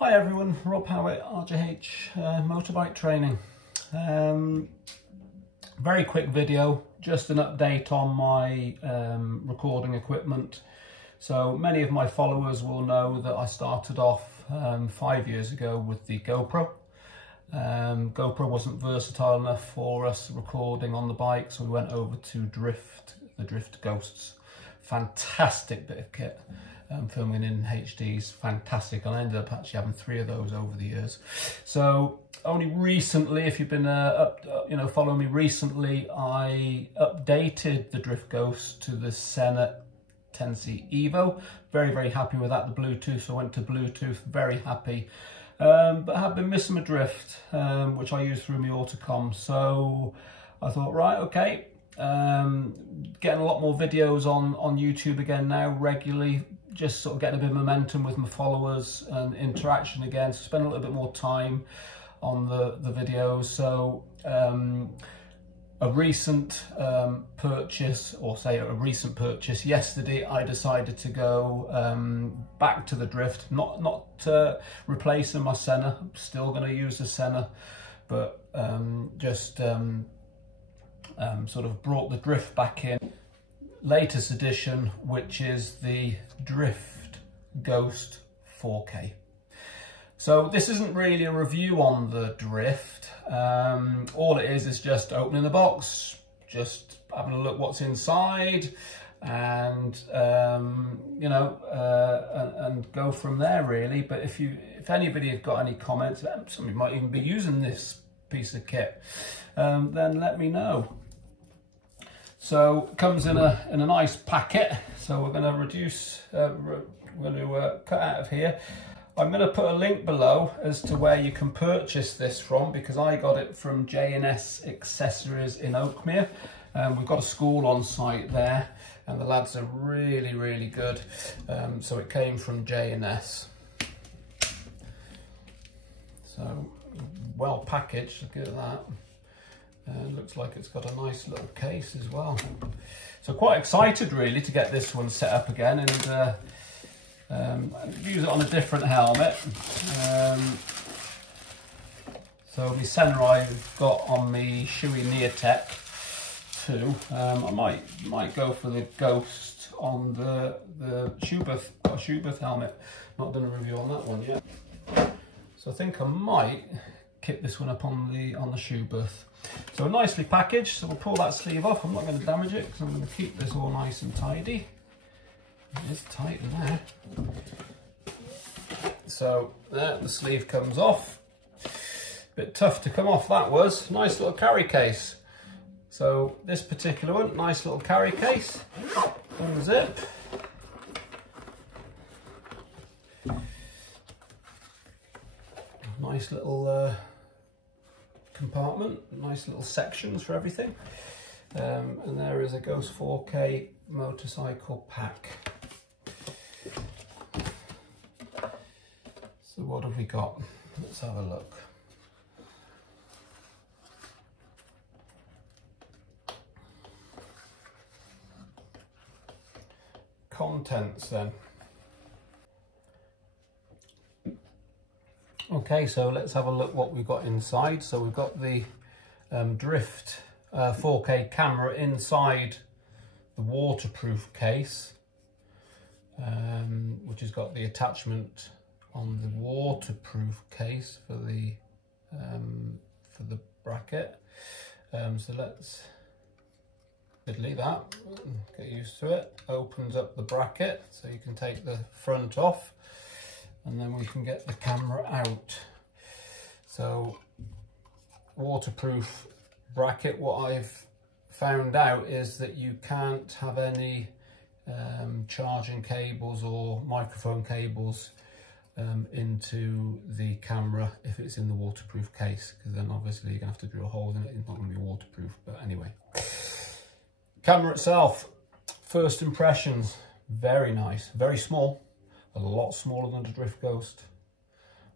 Hi everyone, Rob Howitt, RJH Motorbike Training. Very quick video, just an update on my recording equipment. So many of my followers will know that I started off 5 years ago with the GoPro. GoPro wasn't versatile enough for us recording on the bike, so we went over to the Drift Ghosts. Fantastic bit of kit. Filming in HDs, fantastic. I ended up actually having 3 of those over the years. So only recently, if you've been following me recently, I updated the Drift Ghost to the Sena 10C Evo. Very happy with that. The Bluetooth, so I went to Bluetooth, very happy. But I have been missing my drift, which I use through my Autocom. So I thought, right, okay, getting a lot more videos on YouTube again now, regularly, just sort of getting a bit of momentum with my followers and interaction again, so spend a little bit more time on the videos. So a recent purchase, yesterday, I decided to go back to the drift, not replacing my Sena. I'm still going to use the Sena, but sort of brought the drift back in. Latest edition, which is the Drift Ghost 4K. So this isn't really a review on the drift. All it is just opening the box, just having a look what's inside, and and go from there really. But if anybody has got any comments, somebody might even be using this piece of kit, then let me know. So it comes in a nice packet. So we're going to cut out of here. I'm going to put a link below as to where you can purchase this from, because I got it from J&S Accessories in Oakmere. We've got a school on site there, and the lads are really good. So it came from J&S. So well packaged, look at that. Looks like it's got a nice little case as well. So quite excited really to get this one set up again and use it on a different helmet. So my Sena I've got on the Shoei Neotech 2. I might go for the Ghost on the Schubert helmet. Not done a review on that one yet. So I think I might kit this one up on the Schubert. So nicely packaged, so we'll pull that sleeve off. I'm not going to damage it because I'm going to keep this all nice and tidy. It is tight in there. So there, the sleeve comes off. Bit tough to come off, that was. Nice little carry case. So this particular one, nice little carry case. Unzip. Nice little compartment, nice little sections for everything. And there is a Ghost 4K motorcycle pack. So what have we got? Let's have a look. Contents then. Okay, so let's have a look what we've got inside. So we've got the Drift 4K camera inside the waterproof case, which has got the attachment on the waterproof case for the bracket. So let's fiddly that, get used to it. Opens up the bracket so you can take the front off, and then we can get the camera out. So waterproof bracket, what I've found out is that you can't have any charging cables or microphone cables into the camera if it's in the waterproof case, because then obviously you're gonna have to drill holes in it. It's not gonna be waterproof. But anyway, camera itself, first impressions, very nice, very small. A lot smaller than the Drift Ghost,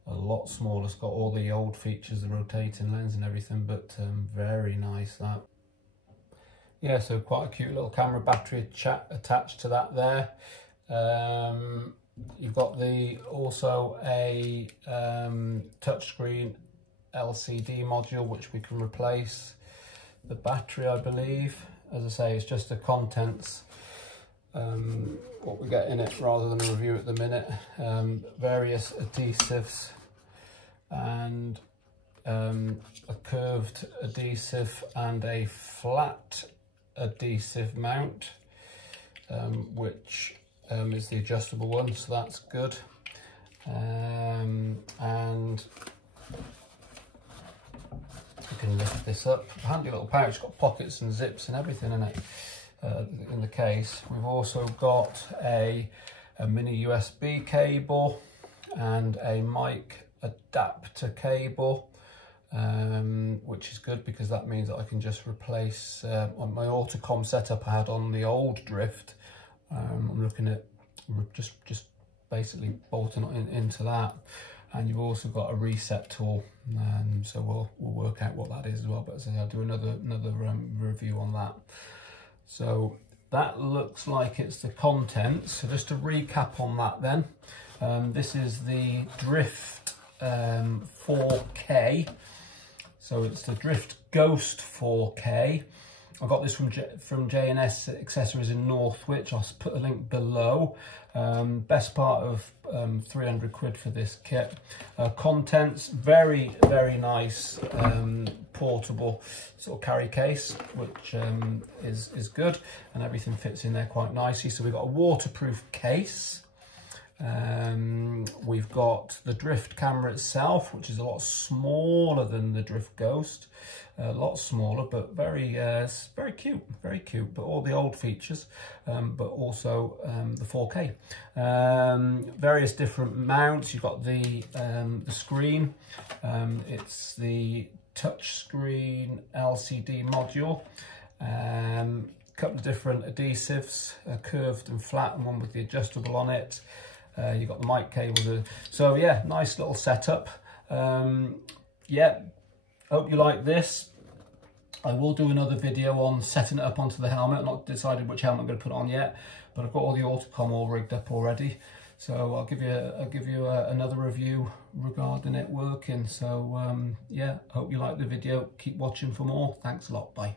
a lot smaller. It's got all the old features, the rotating lens and everything, but very nice that. Yeah, so quite a cute little camera battery attached to that there. you've got also a touchscreen LCD module which we can replace. The battery, I believe, as I say, it's just the contents, what we get in it rather than a review at the minute. Various adhesives and a curved adhesive and a flat adhesive mount, which is the adjustable one, so that's good. And you can lift this up. Handy little pouch, it's got pockets and zips and everything in it, in the case. We've also got a mini USB cable and a mic adapter cable, which is good because that means that I can just replace on my Autocom setup I had on the old Drift. I'm looking at just basically bolting into that. And you've also got a reset tool, so we'll work out what that is as well. But as I say, I'll do another review on that. So that looks like it's the contents. So just to recap on that then, this is the Drift 4K. So it's the Drift Ghost 4K. I got this from J&S Accessories in Northwich. I'll put a link below. Best part of 300 quid for this kit. Contents, very nice portable sort of carry case, which is good, and everything fits in there quite nicely. So we've got a waterproof case. We've got the Drift camera itself, which is a lot smaller than the Drift Ghost, a lot smaller, but very cute, but all the old features, but also the 4K. Various different mounts. You've got the screen. It's the touch screen LCD module. Couple of different adhesives, curved and flat, and one with the adjustable on it. You've got the mic cable. So yeah, nice little setup. Yeah, hope you like this. I will do another video on setting it up onto the helmet. I've not decided which helmet I'm going to put on yet, but I've got all the Autocom all rigged up already. So I'll give you another review regarding it working. So yeah, hope you like the video. Keep watching for more. Thanks a lot. Bye.